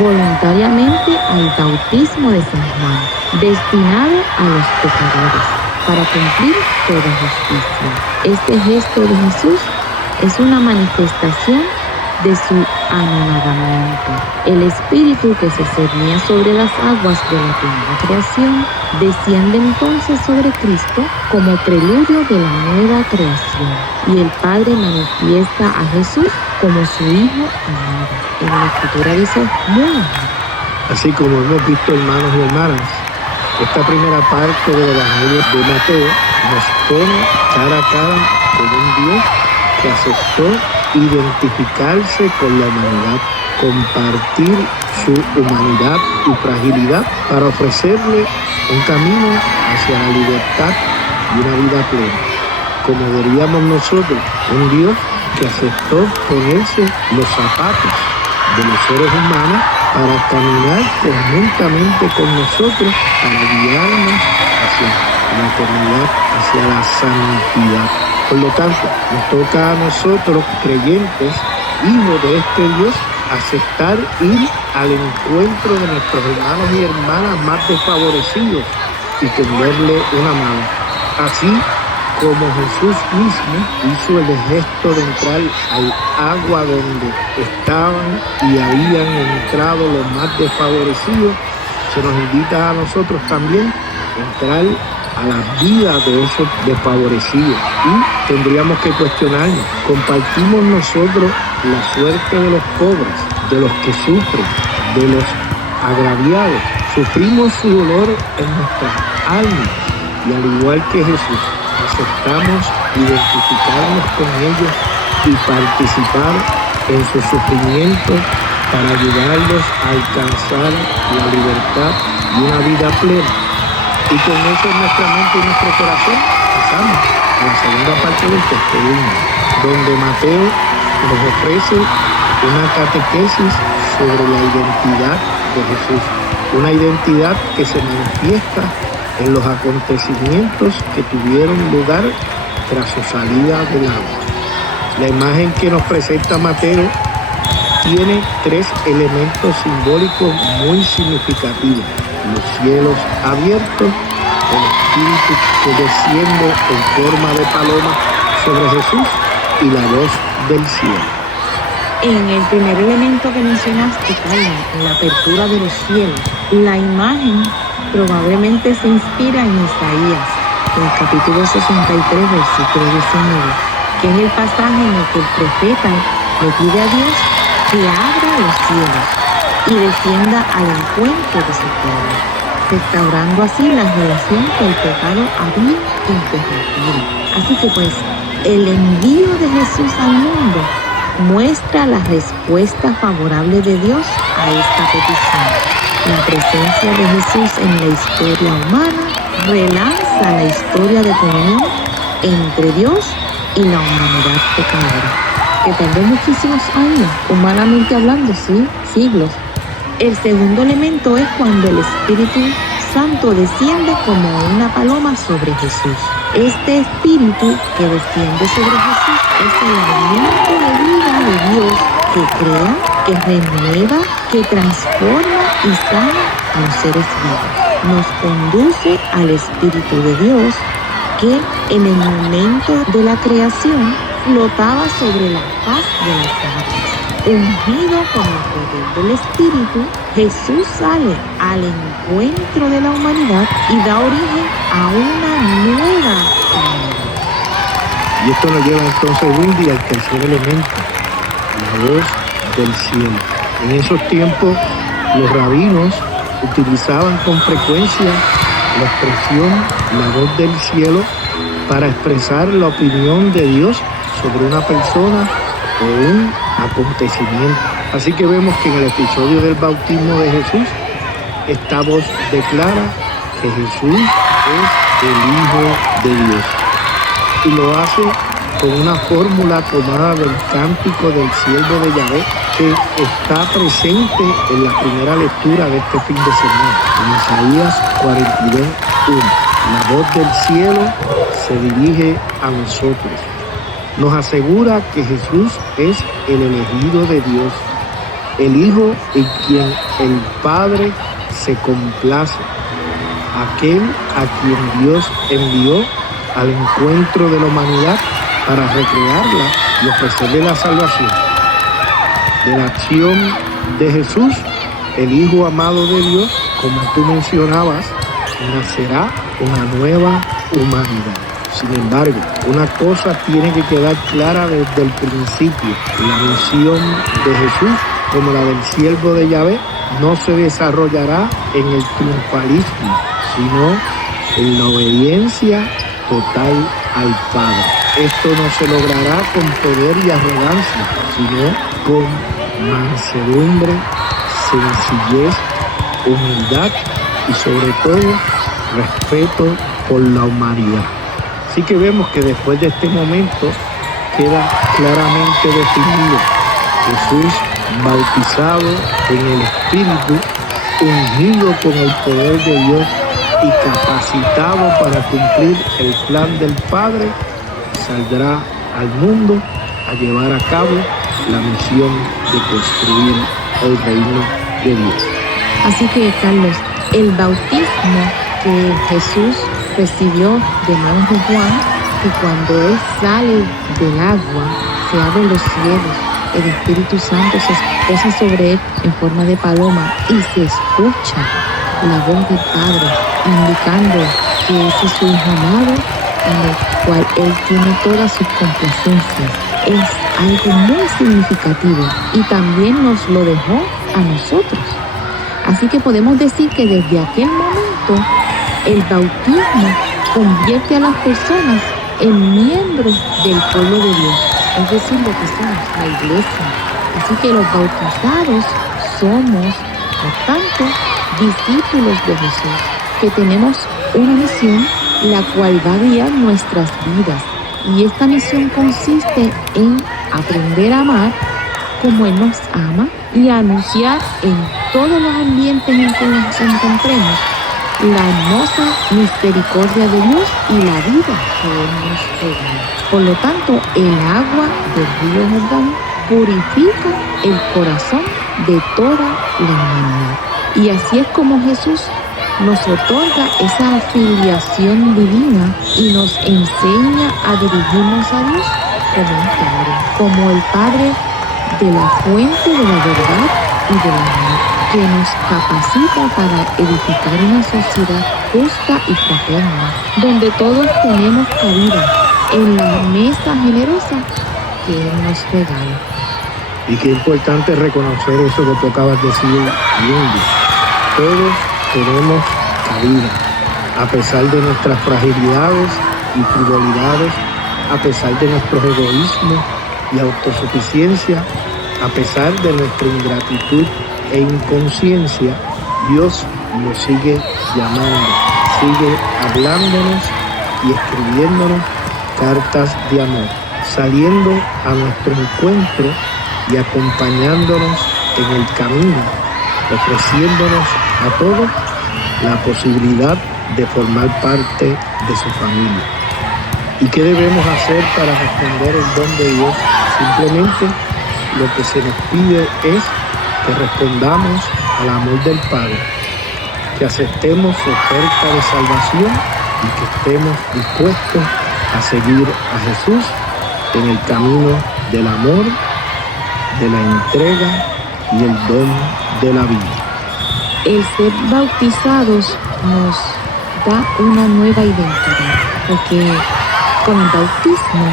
voluntariamente al bautismo de San Juan, destinado a los pecadores, para cumplir toda justicia. Este gesto de Jesús es una manifestación de su anonadamiento. El Espíritu que se cernía sobre las aguas de la primera creación desciende entonces sobre Cristo como preludio de la nueva creación, y el Padre manifiesta a Jesús como su Hijo amado. En la Escritura dice muy amado. Así como hemos visto, hermanos y hermanas, esta primera parte del Evangelio de Mateo nos pone cara a cara con un Dios que aceptó identificarse con la humanidad, compartir su humanidad y fragilidad para ofrecerle un camino hacia la libertad y una vida plena. Como diríamos nosotros, un Dios que aceptó ponerse los zapatos de los seres humanos para caminar conjuntamente con nosotros, para guiarnos hacia la eternidad, hacia la santidad. Por lo tanto, nos toca a nosotros, creyentes, hijos de este Dios, aceptar ir al encuentro de nuestros hermanos y hermanas más desfavorecidos y tenderle una mano. Así como Jesús mismo hizo el gesto de entrar al agua donde estaban y habían entrado los más desfavorecidos, se nos invita a nosotros también a entrar a la vida de esos desfavorecidos. Y tendríamos que cuestionarnos, ¿compartimos nosotros la suerte de los pobres, de los que sufren, de los agraviados? ¿Sufrimos su dolor en nuestras almas? Y al igual que Jesús, aceptamos identificarnos con ellos y participar en su sufrimiento para ayudarlos a alcanzar la libertad y una vida plena. Y con eso en nuestra mente y nuestro corazón pasamos a la segunda parte del texto bíblico, donde Mateo nos ofrece una catequesis sobre la identidad de Jesús, una identidad que se manifiesta en los acontecimientos que tuvieron lugar tras su salida del agua. La imagen que nos presenta Mateo tiene tres elementos simbólicos muy significativos: los cielos abiertos, el Espíritu que desciende en forma de paloma sobre Jesús y la voz del cielo. En el primer elemento que mencionaste, Carla, en la apertura de los cielos, la imagen probablemente se inspira en Isaías, en el capítulo 63, versículo 19, que es el pasaje en el que el profeta le pide a Dios que abra los cielos y descienda al encuentro de su pueblo, restaurando así la relación que el pecado había interrumpido. Así que pues, el envío de Jesús al mundo muestra la respuesta favorable de Dios a esta petición. La presencia de Jesús en la historia humana relanza la historia de comunión entre Dios y la humanidad pecadora, que tardó muchísimos años, humanamente hablando, sí, siglos. El segundo elemento es cuando el Espíritu Santo desciende como una paloma sobre Jesús. Este Espíritu que desciende sobre Jesús es el aliento de vida de Dios que crea, que renueva, que transforma y sana a los seres vivos. Nos conduce al Espíritu de Dios que en el momento de la creación flotaba sobre la faz de las aguas. Ungido con el poder del Espíritu, Jesús sale al encuentro de la humanidad y da origen a una nueva humanidad. Y esto nos lleva entonces, Wendy, al tercer elemento, la voz del cielo. En esos tiempos, los rabinos utilizaban con frecuencia la expresión la voz del cielo para expresar la opinión de Dios sobre una persona o un acontecimiento. Así que vemos que en el episodio del bautismo de Jesús, esta voz declara que Jesús es el Hijo de Dios. Y lo hace con una fórmula tomada del cántico del siervo de Yahvé, que está presente en la primera lectura de este fin de semana, en Isaías 42:1. La voz del cielo se dirige a nosotros. Nos asegura que Jesús es el elegido de Dios, el Hijo en quien el Padre se complace, aquel a quien Dios envió al encuentro de la humanidad para recrearla y ofrecerle la salvación. De la acción de Jesús, el Hijo amado de Dios, como tú mencionabas, nacerá una nueva humanidad. Sin embargo, una cosa tiene que quedar clara desde el principio: la misión de Jesús, como la del siervo de Yahvé, no se desarrollará en el triunfalismo, sino en la obediencia total al Padre. Esto no se logrará con poder y arrogancia, sino con mansedumbre, sencillez, humildad y sobre todo respeto por la humanidad. Así que vemos que después de este momento queda claramente definido: Jesús bautizado en el Espíritu, ungido con el poder de Dios y capacitado para cumplir el plan del Padre, saldrá al mundo a llevar a cabo la misión de construir el reino de Dios. Así que, Carlos, el bautismo que Jesús recibió de manos de Juan, que cuando Él sale del agua, se abren los cielos, el Espíritu Santo se posa sobre Él en forma de paloma y se escucha la voz del Padre indicando que ese es su Hijo amado, en el cual Él tiene todas sus complacencias. Es algo muy significativo y también nos lo dejó a nosotros. Así que podemos decir que desde aquel momento el bautismo convierte a las personas en miembros del pueblo de Dios, es decir, lo que somos, la iglesia. Así que los bautizados somos, por tanto, discípulos de Jesús, que tenemos una misión la cual va a guiar nuestras vidas. Y esta misión consiste en aprender a amar como Él nos ama y a anunciar en todos los ambientes en que nos encontremos la hermosa misericordia de Dios y la vida que Él nos regala. Por lo tanto, el agua del río Jordán purifica el corazón de toda la humanidad. Y así es como Jesús nos otorga esa afiliación divina y nos enseña a dirigirnos a Dios como el Padre de la fuente de la verdad y del amor, que nos capacita para edificar una sociedad justa y fraterna, donde todos tenemos cabida en la mesa generosa que Él nos regala. Y qué importante reconocer eso que tú acabas de decir, Lindy. Todos tenemos cabida, a pesar de nuestras fragilidades y frivolidades, a pesar de nuestros egoísmos y autosuficiencia, a pesar de nuestra ingratitud e inconsciencia. Dios nos sigue llamando, sigue hablándonos y escribiéndonos cartas de amor, saliendo a nuestro encuentro y acompañándonos en el camino, ofreciéndonos a todos la posibilidad de formar parte de su familia. ¿Y qué debemos hacer para responder el don de Dios? Simplemente lo que se nos pide es que respondamos al amor del Padre, que aceptemos su oferta de salvación y que estemos dispuestos a seguir a Jesús en el camino del amor, de la entrega y el don de la vida. El ser bautizados nos da una nueva identidad, porque con el bautismo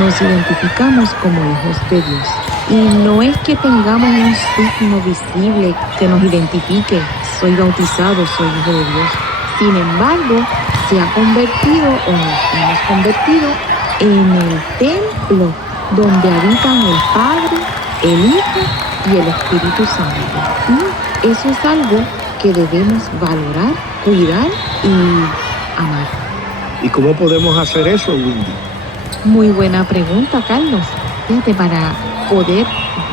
nos identificamos como hijos de Dios. Y no es que tengamos un signo visible que nos identifique: soy bautizado, soy hijo de Dios. Sin embargo, se ha convertido o nos hemos convertido en el templo donde habitan el Padre, el Hijo y el Espíritu Santo. Y eso es algo que debemos valorar, cuidar y amar. ¿Y cómo podemos hacer eso, Windy? Muy buena pregunta, Carlos. Fíjate, para poder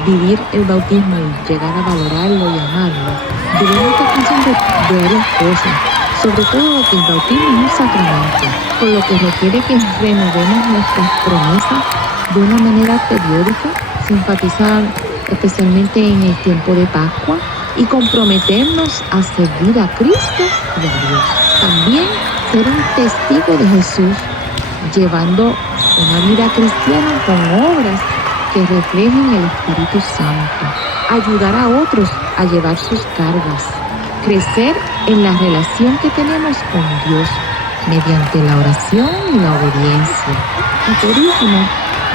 vivir el bautismo y llegar a valorarlo y amarlo, debemos estar conscientes de varias cosas. Sobre todo que el bautismo es un sacramento, por lo que requiere que renovemos nuestras promesas de una manera periódica. Se enfatiza especialmente en el tiempo de Pascua, y comprometernos a servir a Cristo y a Dios. También ser un testigo de Jesús, llevando una vida cristiana con obras que reflejen el Espíritu Santo. Ayudar a otros a llevar sus cargas. Crecer en la relación que tenemos con Dios mediante la oración y la obediencia. Y por último,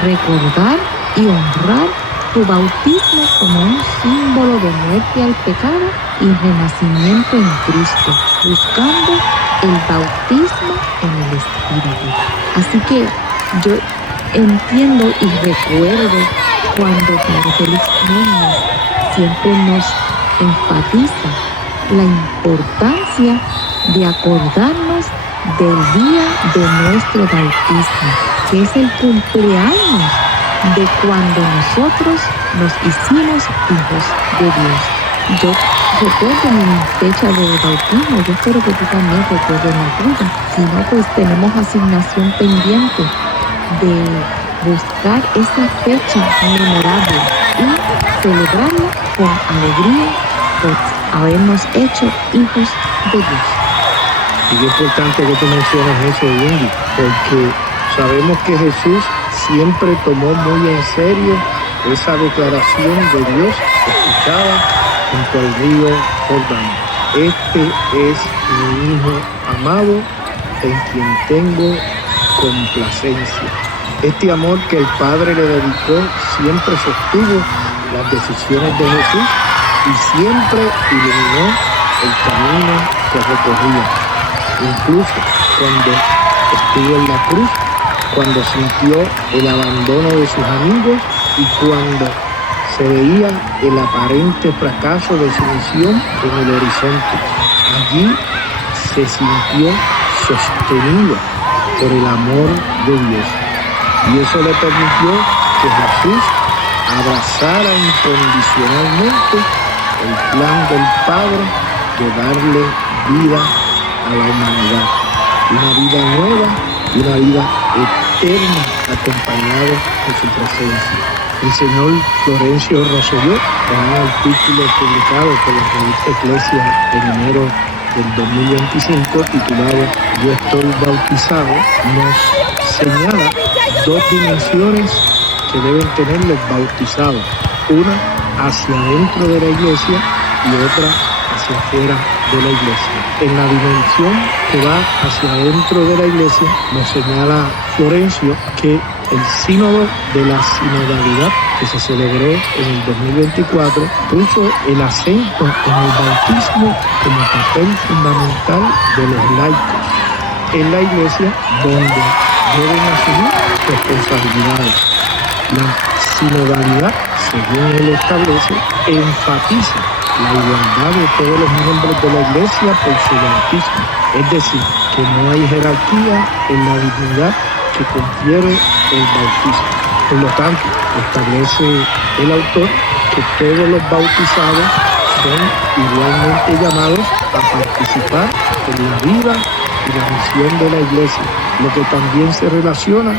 recordar y honrar tu bautismo como un símbolo de muerte al pecado y renacimiento en Cristo, buscando el bautismo en el Espíritu. Así que yo entiendo y recuerdo cuando Padre Félix Núñez siempre nos enfatiza la importancia de acordarnos del día de nuestro bautismo, que es el cumpleaños de cuando nosotros nos hicimos hijos de Dios. Yo recuerdo mi fecha de bautismo, yo espero que tú también recuerdes la tuya. Si no, pues tenemos asignación pendiente de buscar esa fecha memorable y celebrarla con alegría por habernos hecho hijos de Dios. Y es importante que tú menciones eso, Wendy, porque sabemos que Jesús siempre tomó muy en serio esa declaración de Dios escuchada junto al río Jordán. Este es mi Hijo amado, en quien tengo complacencia. Este amor que el Padre le dedicó siempre sostuvo las decisiones de Jesús y siempre iluminó el camino que recorría. Incluso cuando estuvo en la cruz, cuando sintió el abandono de sus amigos y cuando se veía el aparente fracaso de su misión en el horizonte. Allí se sintió sostenido por el amor de Dios. Y eso le permitió que Jesús abrazara incondicionalmente el plan del Padre de darle vida a la humanidad. Una vida nueva y una vida eterna acompañado de su presencia. El señor Florencio Rosselló, en un artículo publicado por la revista Eclesia en enero del 2025, titulado Yo estoy bautizado, nos señala dos dimensiones que deben tener los bautizados, una hacia adentro de la iglesia y otra hacia afuera de la iglesia. En la dimensión que va hacia adentro de la iglesia, nos señala Florencio que el sínodo de la sinodalidad que se celebró en el 2024 puso el acento en el bautismo como papel fundamental de los laicos en la iglesia, donde deben asumir responsabilidades. La sinodalidad, según él establece, enfatiza la igualdad de todos los miembros de la iglesia por su bautismo, es decir, que no hay jerarquía en la dignidad que confiere el bautismo. Por lo tanto, establece el autor que todos los bautizados son igualmente llamados a participar en la vida y la misión de la iglesia, lo que también se relaciona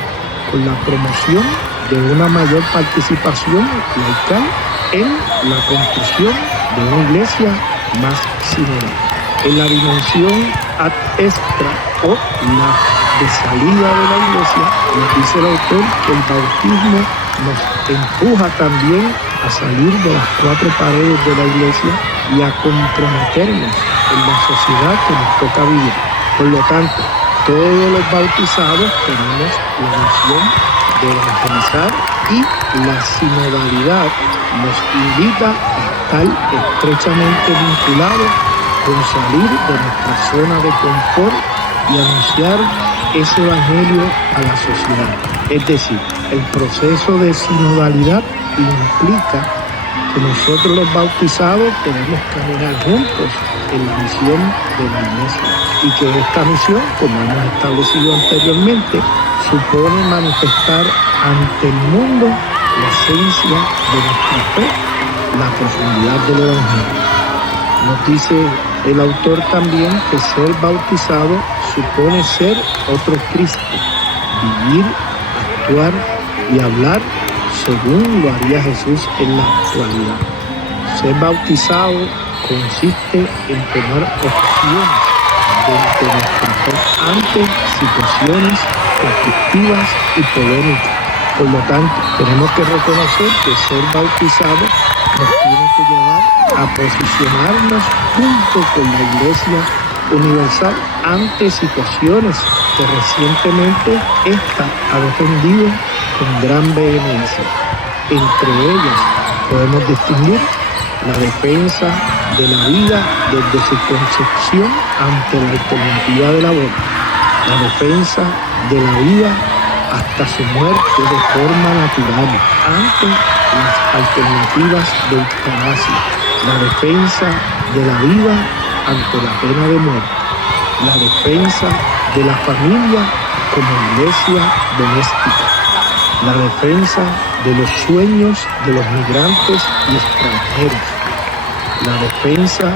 con la promoción de una mayor participación laical en la construcción de una iglesia más sinodal. En la dimensión ad extra o la de salida de la iglesia, nos dice el autor que el bautismo nos empuja también a salir de las cuatro paredes de la iglesia y a comprometernos en la sociedad que nos toca vivir. Por lo tanto, todos los bautizados tenemos la misión de evangelizar y la sinodalidad nos invita a estar estrechamente vinculados con salir de nuestra zona de confort y anunciar ese evangelio a la sociedad. Es decir, el proceso de sinodalidad implica que nosotros los bautizados debemos caminar juntos en la misión de la iglesia y que esta misión, como hemos establecido anteriormente, supone manifestar ante el mundo la esencia de nuestra fe, la profundidad del evangelio. Nos dice el autor también que ser bautizado supone ser otro Cristo, vivir, actuar y hablar según lo haría Jesús en la actualidad. Ser bautizado consiste en tomar opciones de nuestra fe ante situaciones conflictivas y polémicas. Por lo tanto, tenemos que reconocer que ser bautizado nos tiene que llevar a posicionarnos junto con la Iglesia Universal ante situaciones que recientemente ésta ha defendido con gran vehemencia. Entre ellas podemos distinguir la defensa de la vida desde su concepción ante la alternativa del aborto, la defensa de la vida hasta su muerte de forma natural ante las alternativas del eutanasia, la defensa de la vida ante la pena de muerte, la defensa de la familia como iglesia doméstica, la defensa de los sueños de los migrantes y extranjeros, la defensa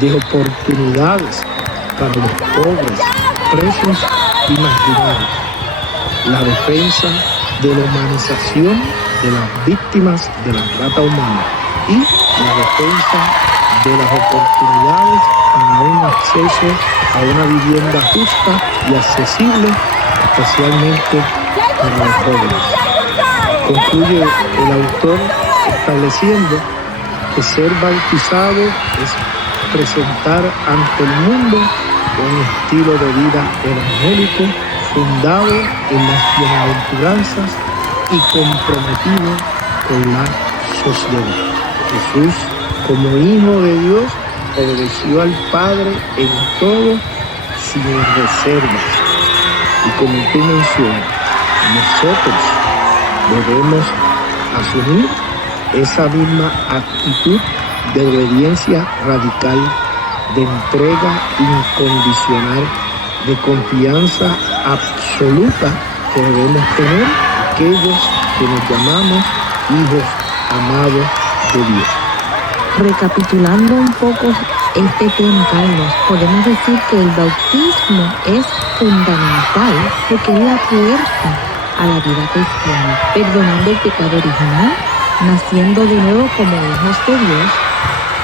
de oportunidades para los pobres, presos y marginados, la defensa de la humanización de las víctimas de la trata humana y la defensa de las oportunidades para un acceso a una vivienda justa y accesible, especialmente para los jóvenes. Concluye el autor estableciendo que ser bautizado es presentar ante el mundo un estilo de vida evangélico fundado en las bienaventuranzas y comprometido con la sociedad. Jesús, como Hijo de Dios, obedeció al Padre en todo sin reservas. Y como tú mencionas, nosotros debemos asumir esa misma actitud de obediencia radical, de entrega incondicional, de confianza absoluta que debemos tener aquellos que nos llamamos hijos amados de Dios. Recapitulando un poco este tema, Carlos, podemos decir que el bautismo es fundamental porque es la puerta a la vida cristiana, perdonando el pecado original, naciendo de nuevo como hijos de Dios,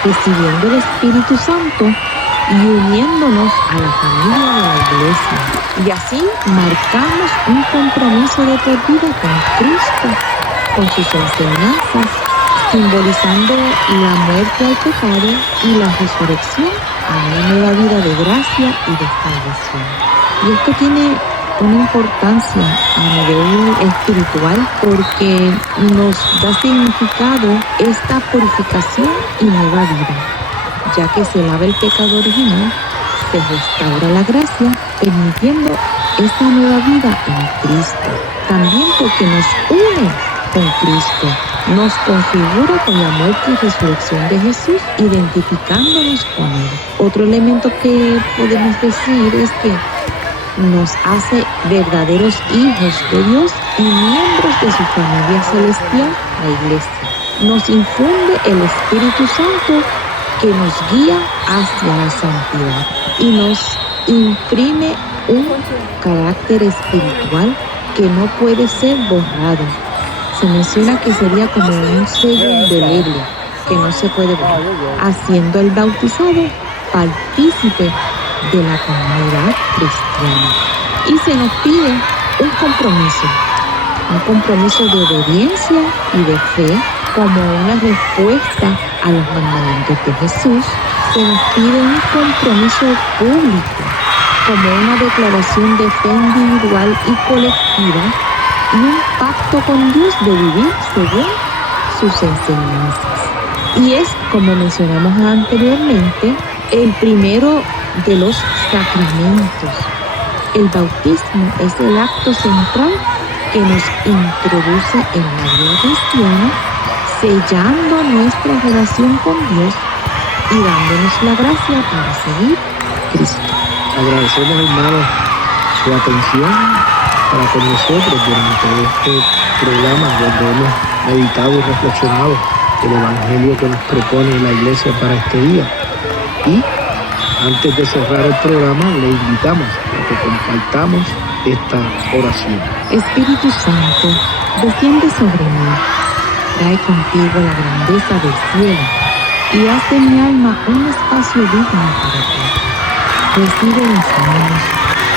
recibiendo el Espíritu Santo y uniéndonos a la familia de la Iglesia. Y así marcamos un compromiso de por vida con Cristo, con sus enseñanzas, simbolizando la muerte al pecado y la resurrección a una nueva vida de gracia y de salvación. Y esto tiene una importancia a nivel espiritual porque nos da significado esta purificación y nueva vida, ya que se lava el pecado original, se restaura la gracia, permitiendo esta nueva vida en Cristo. También porque nos une con Cristo, nos configura con la muerte y resurrección de Jesús, identificándonos con Él. Otro elemento que podemos decir es que nos hace verdaderos hijos de Dios y miembros de su familia celestial, la Iglesia. Nos infunde el Espíritu Santo que nos guía hacia la santidad y nos imprime un carácter espiritual que no puede ser borrado. Se menciona que sería como un sello indeleble que no se puede borrar, haciendo al bautizado partícipe de la comunidad cristiana. Y se nos pide un compromiso de obediencia y de fe como una respuesta a los mandamientos de Jesús. Se nos pide un compromiso público como una declaración de fe individual y colectiva y un pacto con Dios de vivir según sus enseñanzas. Y es, como mencionamos anteriormente, el primero de los sacramentos. El bautismo es el acto central que nos introduce en la vida cristiana, sellando nuestra relación con Dios y dándonos la gracia para seguir a Cristo. Agradecemos, hermanos, su atención para con nosotros durante este programa donde hemos meditado y reflexionado el Evangelio que nos propone la Iglesia para este día. Y antes de cerrar el programa, le invitamos a que compartamos esta oración. Espíritu Santo, Desciende sobre mí, trae contigo la grandeza del cielo y haz de mi alma un espacio digno para ti. Recibe mis manos,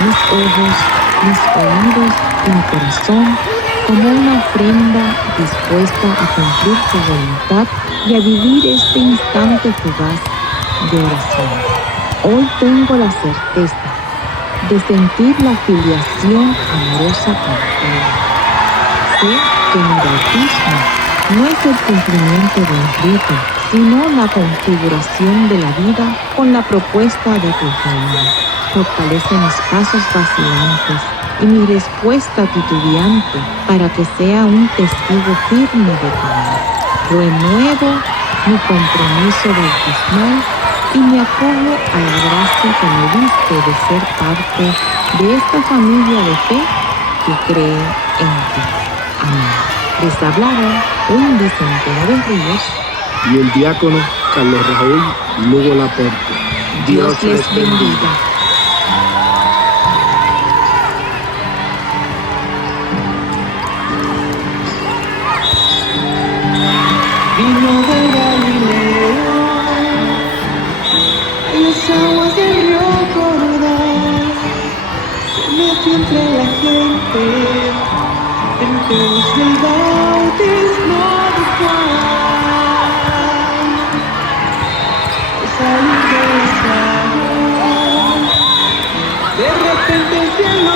mis ojos, mis oídos y mi corazón como una ofrenda dispuesta a cumplir tu voluntad y a vivir este instante fugaz de oración. Hoy tengo la certeza de sentir la filiación amorosa contigo. Sé que mi bautismo no es el cumplimiento de un rito, sino la configuración de la vida con la propuesta de tu reino. Fortalece mis pasos vacilantes y mi respuesta titubeante para que sea un testigo firme de tu amor. Renuevo mi compromiso bautismal y me acojo a la gracia que me diste de ser parte de esta familia de fe que cree en ti. Amén. Les hablaba Wendy Centeno de Ríos y el diácono Carlos Raúl Lugo Laporte. Dios les bendiga. Vino de Galilea, en las aguas del río Jordán, se metió entre la gente, en pos del bautismo de Juan. Al salir de las aguas, de repente el cielo